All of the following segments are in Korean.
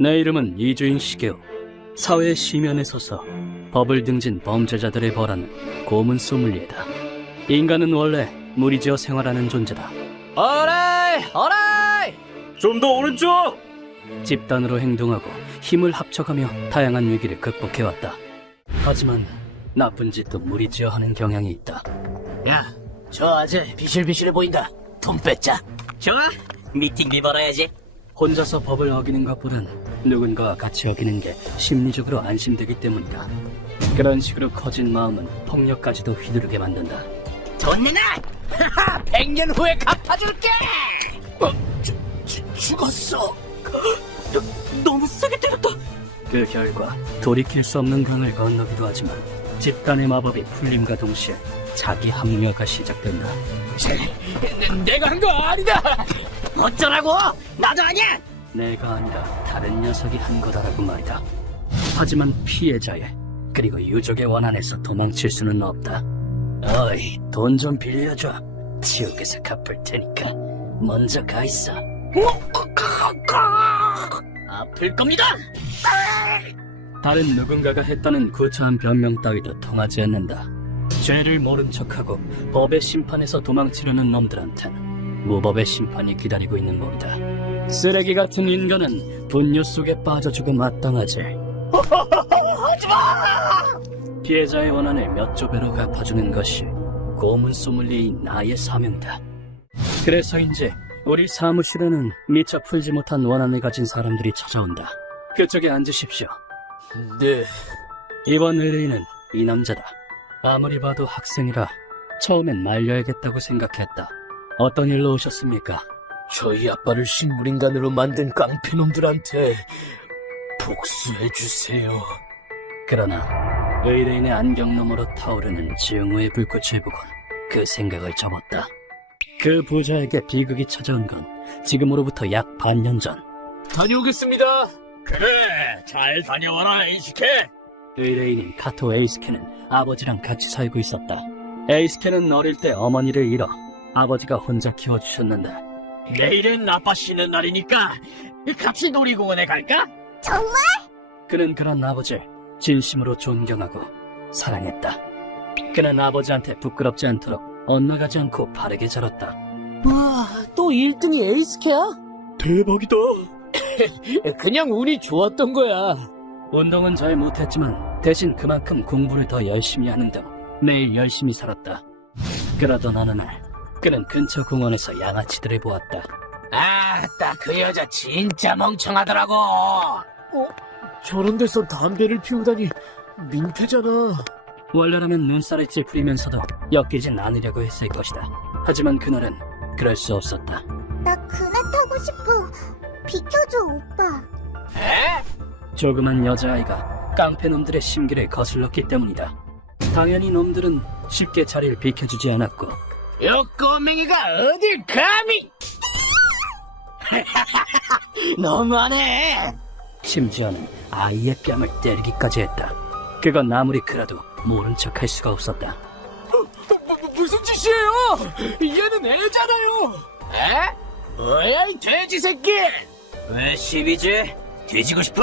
내 이름은 이주인 시게오. 사회 시면에 서서 법을 등진 범죄자들을 벌하는 고문 소믈리에다. 인간은 원래 무리지어 생활하는 존재다. 어라이! 좀 더 오른쪽! 집단으로 행동하고 힘을 합쳐가며 다양한 위기를 극복해왔다. 하지만 나쁜 짓도 무리지어 하는 경향이 있다. 야, 저 아재 비실비실해 보인다. 돈 뺏자. 좋아, 미팅비 벌어야지. 혼자서 법을 어기는 것보단 누군가와 같이 어기는 게 심리적으로 안심되기 때문이다. 그런 식으로 커진 마음은 폭력까지도 휘두르게 만든다. 돈 내놔! 하하, 100년 후에 갚아줄게! 죽었어. 너무 세게 때렸다. 그 결과 돌이킬 수 없는 강을 건너기도 하지만 집단의 마법이 풀림과 동시에 자기 합리화가 시작된다. 내가 한 거 아니다! 어쩌라고? 나도 아니야! 내가 아니라 다른 녀석이 한 거다라고 말이다. 하지만 피해자의 그리고 유족의 원한에서 도망칠 수는 없다. 어이, 돈 좀 빌려줘. 지옥에서 갚을 테니까 먼저 가 있어. 아플 겁니다! 다른 누군가가 했다는 구차한 변명 따위도 통하지 않는다. 죄를 모른 척하고 법의 심판에서 도망치려는 놈들한텐 무법의 심판이 기다리고 있는 법이다. 쓰레기 같은 인간은 분뇨 속에 빠져 죽어 마땅하지. 피해자의 원한을 몇 조배로 갚아주는 것이 고문 소믈리에인 나의 사명이다. 그래서인지 우리 사무실에는 미처 풀지 못한 원한을 가진 사람들이 찾아온다. 그쪽에 앉으십시오. 네. 이번 의뢰인은 이 남자다. 아무리 봐도 학생이라 처음엔 말려야겠다고 생각했다. 어떤 일로 오셨습니까? 저희 아빠를 식물인간으로 만든 깡패놈들한테 복수해주세요. 그러나 의뢰인의 안경 너머로 타오르는 증오의 불꽃을 보곤 그 생각을 접었다. 그 부자에게 비극이 찾아온 건 지금으로부터 약 반년 전. 다녀오겠습니다. 그래, 잘 다녀와라, 에이스케. 의뢰인인 카토 에이스케는 아버지랑 같이 살고 있었다. 에이스케는 어릴 때 어머니를 잃어 아버지가 혼자 키워주셨는데 내일은 아빠 쉬는 날이니까 같이 놀이공원에 갈까? 그는 그런 아버지를 진심으로 존경하고 사랑했다. 그는 아버지한테 부끄럽지 않도록 엇나가지 않고 바르게 자랐다. 와, 또 1등이 에이스케야? 대박이다. 그냥 운이 좋았던 거야. 운동은 잘 못했지만 대신 그만큼 공부를 더 열심히 하는 등 매일 열심히 살았다. 그러던 어느 날 그는 근처 공원에서 양아치들을 보았다. 아따, 그 여자 진짜 멍청하더라고. 저런 데서 담배를 피우다니 민폐잖아. 원래라면 눈살을 찌푸리면서도 엮이진 않으려고 했을 것이다. 하지만 그날은 그럴 수 없었다. 나 그네 타고 싶어. 비켜줘, 오빠. 에? 조그만 여자아이가 깡패놈들의 심기를 거슬렀기 때문이다. 당연히 놈들은 쉽게 자리를 비켜주지 않았고 요 꼬맹이가 어딜 감히! 너무하네. 심지어는 아이의 뺨을 때리기까지 했다. 그건 아무리 그래도 모른 척 할 수가 없었다. 무슨 짓이에요? 얘는 애잖아요. 에? 뭐야, 이 돼지 새끼? 왜 시비지? 뒤지고 싶어?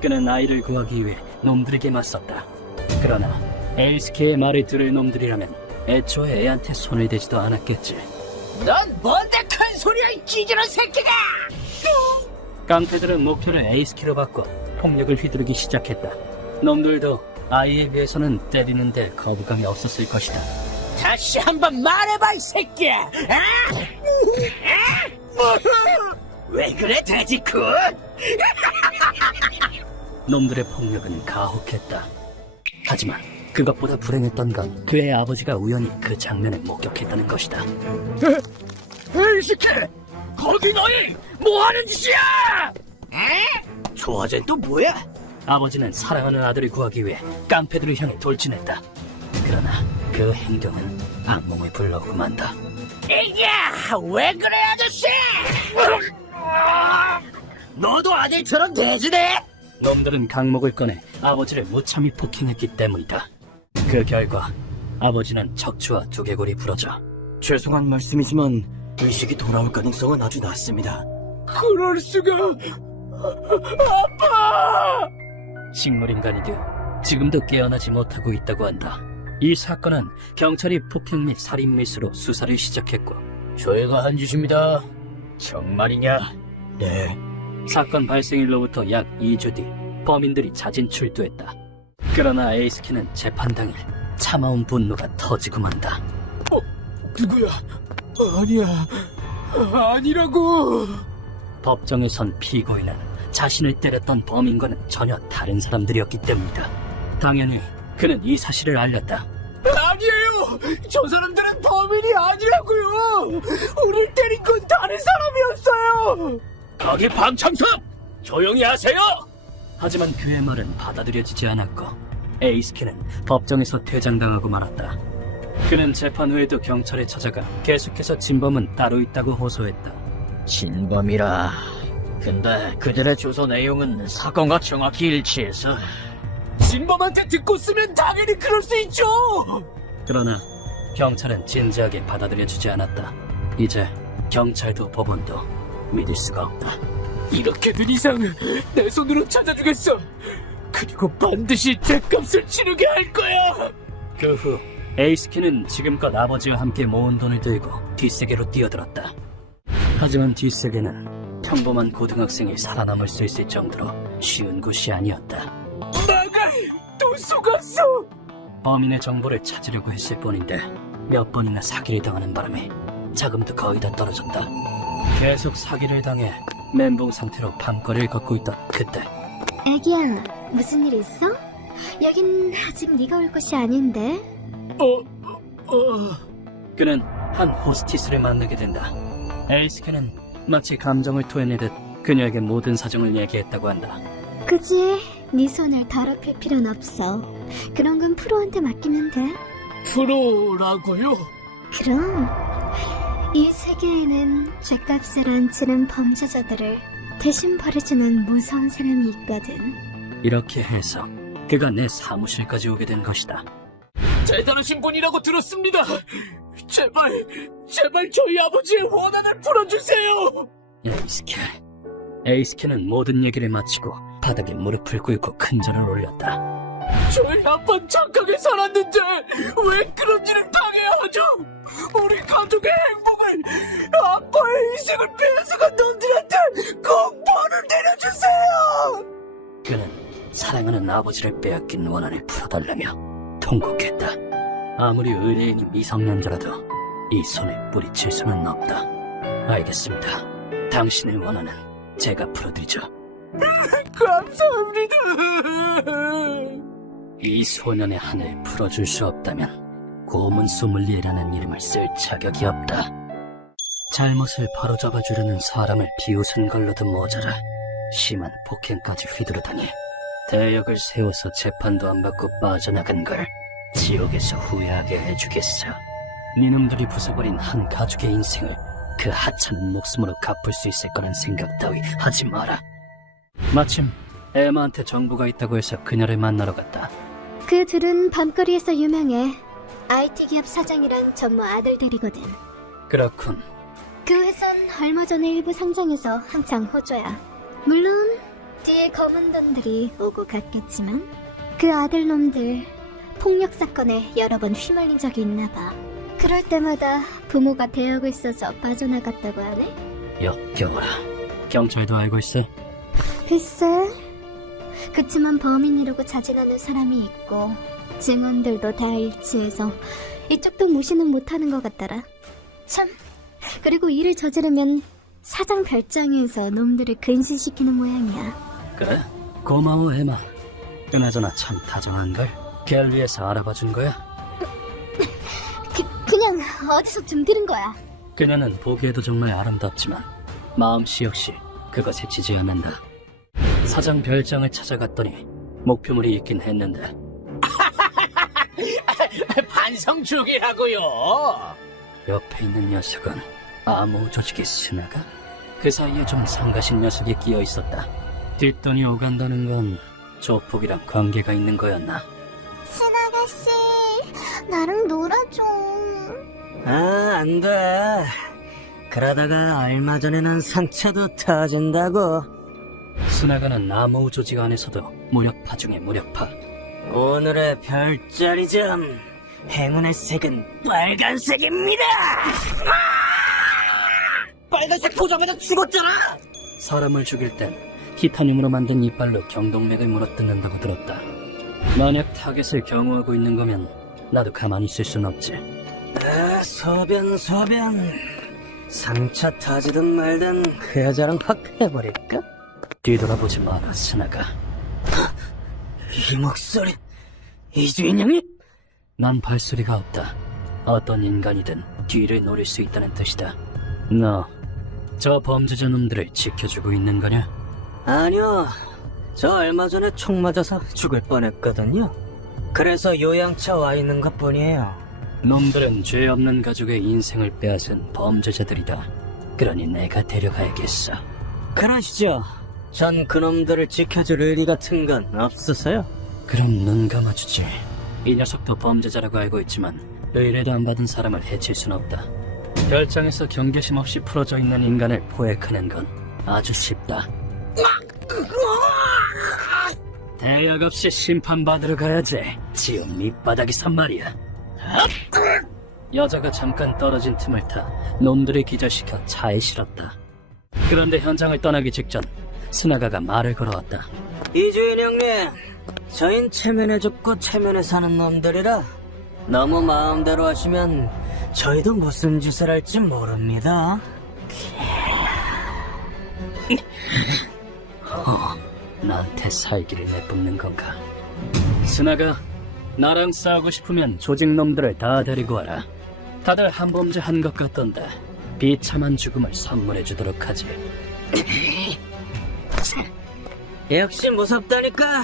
그는 아이를 구하기 위해 놈들에게 맞섰다. 그러나 에이스케의 말을 들을 놈들이라면 애초에 애한테 손을 대지도 않았겠지. 넌 뭔데 큰 소리야, 이 찌질한 새끼가! 깡패들은 목표를 에이스케로 바꿔 폭력을 휘두르기 시작했다. 놈들도 아이에 비해서는 때리는데 거부감이 없었을 것이다. 다시 한번 말해봐, 이 새끼야! 아? 왜 그래, 돼지쿠? 놈들의 폭력은 가혹했다. 하지만 그것보다 불행했던 건 그의 아버지가 우연히 그 장면을 목격했다는 것이다. 에이스케! 거기 너희 뭐하는 짓이야! 에? 저 아재는 또 뭐야? 아버지는 사랑하는 아들을 구하기 위해 깡패들을 향해 돌진했다. 그러나 그 행동은 악몽을 불러오고 만다. 이야, 왜 그래, 아저씨! 너도 아들처럼 돼지네? 놈들은 강목을 꺼내 아버지를 무참히 폭행했기 때문이다. 그 결과 아버지는 척추와 두개골이 부러져 죄송한 말씀이지만 의식이 돌아올 가능성은 아주 낮습니다. 그럴 수가... 식물인간이 되어 지금도 깨어나지 못하고 있다고 한다. 이 사건은 경찰이 폭행 및 살인 미수로 수사를 시작했고 저희가 한 짓입니다. 정말이냐? 네. 사건 발생일로부터 약 2주 뒤 범인들이 자진 출두했다. 그러나 에이스키는 재판 당일 참아온 분노가 터지고 만다. 누구야? 아니야. 아니라고. 법정에선 피고인은 자신을 때렸던 범인과는 전혀 다른 사람들이었기 때문이다. 당연히 그는 이 사실을 알렸다. 아니에요. 저 사람들은 범인이 아니라고요. 우릴 때린 건 다른 사람이었어요. 거기 방청석! 조용히 하세요! 하지만 그의 말은 받아들여지지 않았고 에이스키는 법정에서 퇴장당하고 말았다. 그는 재판 후에도 경찰에 찾아가 계속해서 진범은 따로 있다고 호소했다. 진범이라. 근데 그들의 조서 내용은 사건과 정확히 일치해서. 진범한테 듣고 쓰면 당연히 그럴 수 있죠. 그러나 경찰은 진지하게 받아들여주지 않았다. 이제 경찰도 법원도 믿을 수가 없다. 이렇게 된 이상 내 손으로 찾아주겠어. 그리고 반드시 죗값을 치르게 할 거야. 그 후 에이스키는 지금껏 아버지와 함께 모은 돈을 들고 뒷세계로 뛰어들었다. 하지만 뒷세계는 평범한 고등학생이 살아남을 수 있을 정도로 쉬운 곳이 아니었다. 나가 또 속았어. 범인의 정보를 찾으려고 했을 뿐인데 몇 번이나 사기를 당하는 바람에 자금도 거의 다 떨어졌다. 계속 사기를 당해 멘붕 상태로 밤거리를 걷고 있던 그때 애기야, 무슨 일 있어? 여긴 아직 네가 올 곳이 아닌데. 그는 한 호스티스를 만나게 된다. 에이스케는 마치 감정을 토해내듯 그녀에게 모든 사정을 얘기했다고 한다. 그지? 네 손을 더럽힐 필요는 없어. 그런 건 프로한테 맡기면 돼. 프로라고요? 그럼 이 세계에는 죗값을 안 치는 범죄자들을 대신 벌해주는 무서운 사람이 있거든. 이렇게 해서 그가 내 사무실까지 오게 된 것이다. 대단하신 분이라고 들었습니다. 제발 저희 아버지의 원한을 풀어주세요. 에이스케는 모든 얘기를 마치고 바닥에 무릎을 꿇고 큰 절을 올렸다. 저희 아빠는 착하게 살았는데 왜 그런 일을 당해야 하죠? 우리 가족의 행복을, 아빠의 인생을 빼앗아간 놈들한테 꼭 벌을 내려주세요. 그는 사랑하는 아버지를 빼앗긴 원한을 풀어달라며 통곡했다. 아무리 의뢰인이 미성년자라도 이 손에 뿌리칠 수는 없다. 알겠습니다. 당신의 원한은 제가 풀어드리죠. 감사합니다. 이 소년의 한을 풀어줄 수 없다면 고문 소믈리에라는 이름을 쓸 자격이 없다. 잘못을 바로잡아주려는 사람을 비웃은 걸로도 모자라 심한 폭행까지 휘두르다니 대역을 세워서 재판도 안 받고 빠져나간 걸 지옥에서 후회하게 해주겠어. 니놈들이 부숴버린 한 가족의 인생을 그 하찮은 목숨으로 갚을 수 있을 거란 생각 따위 하지 마라. 마침 에마한테 정보가 있다고 해서 그녀를 만나러 갔다. 그 둘은 밤거리에서 유명해. IT 기업 사장이랑 전무 아들들이거든. 그렇군. 그 회사는 얼마 전에 일부 상장해서 한창 호조야. 물론 뒤에 검은 돈들이 오고 갔겠지만 그 아들놈들 폭력 사건에 여러 번 휘말린 적이 있나 봐. 그럴 때마다 부모가 대역을 써서 빠져나갔다고 하네. 역겨워라. 경찰도 알고 있어? 글쎄, 그치만 범인이라고 자진하는 사람이 있고 증언들도 다 일치해서 이쪽도 무시는 못하는 것 같더라. 참, 그리고 일을 저지르면 사장 별장에서 놈들을 근시시키는 모양이야. 그래? 고마워 에마. 그나저나 참 다정한걸. 걔를 위해서 알아봐준 거야? 그냥 어디서 좀 들은 거야. 그녀는 보기에도 정말 아름답지만 마음씨 역시 그것에 지지 않는다. 사장 별장을 찾아갔더니 목표물이 있긴 했는데 반성 중이라고요. 옆에 있는 녀석은 암호 조직의 스나가? 그 사이에 좀 성가신 녀석이 끼어 있었다. 뒷돈이 오간다는 건 조폭이랑 관계가 있는 거였나? 신아가씨, 나랑 놀아줘. 안 돼. 그러다가 얼마 전에 난 상처도 터진다고. 스나가는 나무 조직 안에서도 무력파 중에 무력파. 오늘의 별자리점 행운의 색은 빨간색입니다. 빨간색 보자마자 죽었잖아. 사람을 죽일 땐 티타늄으로 만든 이빨로 경동맥을 물어뜯는다고 들었다. 만약 타겟을 경호하고 있는 거면 나도 가만히 있을 순 없지. 소변. 상처 타지든 말든 그 여자랑 확 해버릴까? 뒤돌아보지 마라, 스나가. 이 목소리, 이주인 형님? 난 발소리가 없다. 어떤 인간이든 뒤를 노릴 수 있다는 뜻이다. 너, 저 범죄자 놈들을 지켜주고 있는 거냐? 아니요, 저 얼마 전에 총 맞아서 죽을 뻔했거든요. 그래서 요양차 와 있는 것뿐이에요. 놈들은 죄 없는 가족의 인생을 빼앗은 범죄자들이다. 그러니 내가 데려가야겠어. 그러시죠. 전 그놈들을 지켜줄 의리 같은 건 없어서요. 그럼 눈 감아주지. 이 녀석도 범죄자라고 알고 있지만 의뢰도 안 받은 사람을 해칠 순 없다. 별장에서 경계심 없이 풀어져 있는 인간을 포획하는 건 아주 쉽다. 대역 없이 심판받으러 가야지. 지옥 밑바닥에서 말이야. 여자가 잠깐 떨어진 틈을 타 놈들을 기절시켜 차에 실었다. 그런데 현장을 떠나기 직전 스나가가 말을 걸어왔다. 이주인 형님, 저흰 체면에 죽고 체면에 사는 놈들이라 너무 마음대로 하시면 저희도 무슨 짓을 할지 모릅니다. 나한테 살기를 내뿜는 건가? 스나가, 나랑 싸우고 싶으면 조직 놈들을 다 데리고 와라. 다들 한 범죄 한 것 같던데 비참한 죽음을 선물해주도록 하지. 역시 무섭다니까.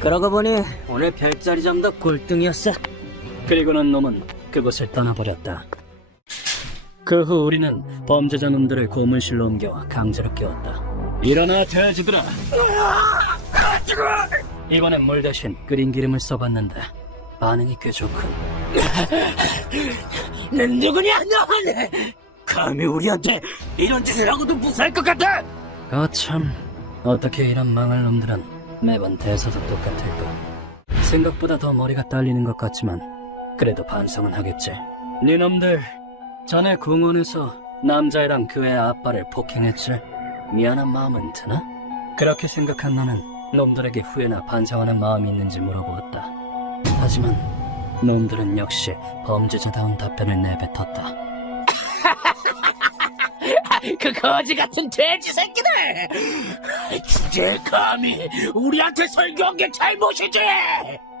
그러고 보니 오늘 별자리점도 꼴등이었어. 그리고는 놈은 그곳을 떠나버렸다. 그 후 우리는 범죄자 놈들을 고문실로 옮겨와 강제로 깨웠다. 일어나, 돼지들아! 이번엔 물 대신 끓인 기름을 써봤는데 반응이 꽤 좋군. 넌 누구냐, 넌! 감히 우리한테 이런 짓을 하고도 무사할 것 같아! 참, 어떻게 이런 망할 놈들은 매번 대사도 똑같을까. 생각보다 더 머리가 딸리는 것 같지만 그래도 반성은 하겠지. 니놈들 전에 공원에서 남자애랑 그 애 아빠를 폭행했지. 미안한 마음은 드나? 그렇게 생각한 나는 놈들에게 후회나 반성하는 마음이 있는지 물어보았다. 하지만 놈들은 역시 범죄자다운 답변을 내뱉었다. 그 거지 같은 돼지 새끼들! 주제에 감히 우리한테 설교한 게 잘못이지!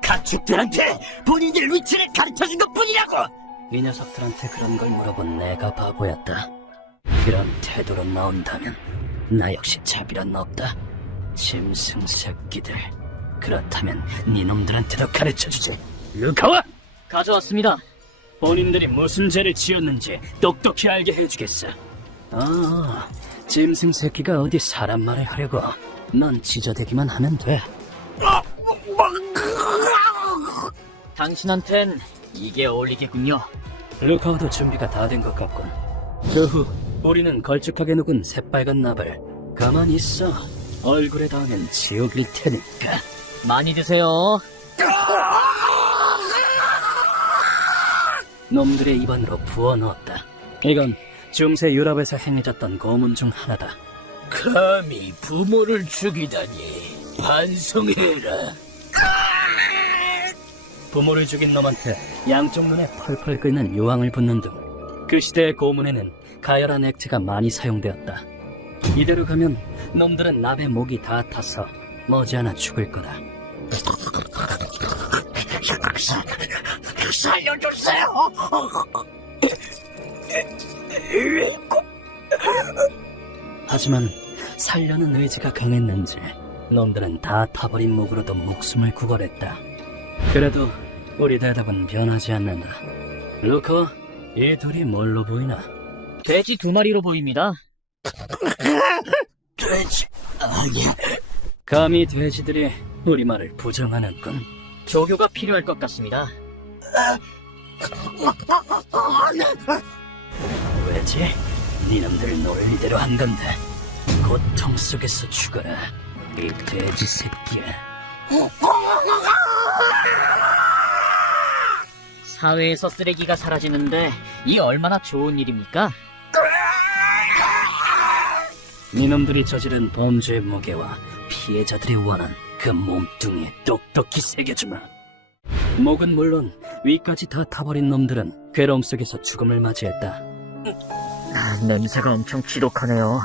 가축들한테 본인들 위치를 가르쳐준 것 뿐이라고! 이 녀석들한테 그런 걸 물어본 내가 바보였다. 그런 태도로 나온다면 나 역시 자비란 없다. 짐승 새끼들. 그렇다면 니놈들한테도 가르쳐주지. 루카와! 가져왔습니다. 본인들이 무슨 죄를 지었는지 똑똑히 알게 해주겠어. 짐승 새끼가 어디 사람 말을 하려고. 넌 지저대기만 하면 돼. 당신한텐 이게 어울리겠군요. 루카와도 준비가 다 된 것 같군. 그 후 우리는 걸쭉하게 녹은 새빨간 납을 가만히 있어. 얼굴에 닿으면 지옥일 테니까. 많이 드세요. 놈들의 입안으로 부어 넣었다. 이건 중세 유럽에서 행해졌던 고문 중 하나다. 감히 부모를 죽이다니 반성해라. 부모를 죽인 놈한테 양쪽 눈에 펄펄 끓는 유황을 붓는 등 그 시대의 고문에는 가열한 액체가 많이 사용되었다. 이대로 가면 놈들은 납의 목이 다 타서 머지않아 죽을 거다. 살려주세요. 하지만 살려는 의지가 강했는지 놈들은 다 타버린 목으로도 목숨을 구걸했다. 그래도 우리 대답은 변하지 않는다. 루커, 이 둘이 뭘로 보이나? 돼지 2마리로 보입니다. 돼지 아니야. 감히 돼지들이 우리 말을 부정하는군. 조교가 필요할 것 같습니다. 왜지? 니놈들 논리대로 한 건데 고통 속에서 죽어라. 이 돼지 새끼야. 사회에서 쓰레기가 사라지는데 이 얼마나 좋은 일입니까? 니놈들이 저지른 범죄의 무게와 피해자들이 원한 그 몸뚱이에 똑똑히 새겨주마. 목은 물론 위까지 다 타버린 놈들은 괴로움 속에서 죽음을 맞이했다. 냄새가 엄청 지독하네요.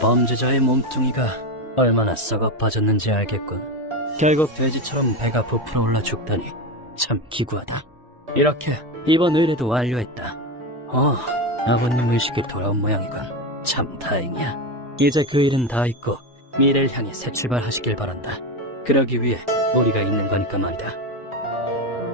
범죄자의 몸뚱이가 얼마나 썩어 빠졌는지 알겠군. 결국 돼지처럼 배가 부풀어 올라 죽다니 참 기구하다. 이렇게 이번 의뢰도 완료했다. 아버님 의식이 돌아온 모양이군. 참 다행이야. 이제 그 일은 다 있고 미래를 향해 새 출발하시길 바란다. 그러기 위해 우리가 있는 거니까 말이다.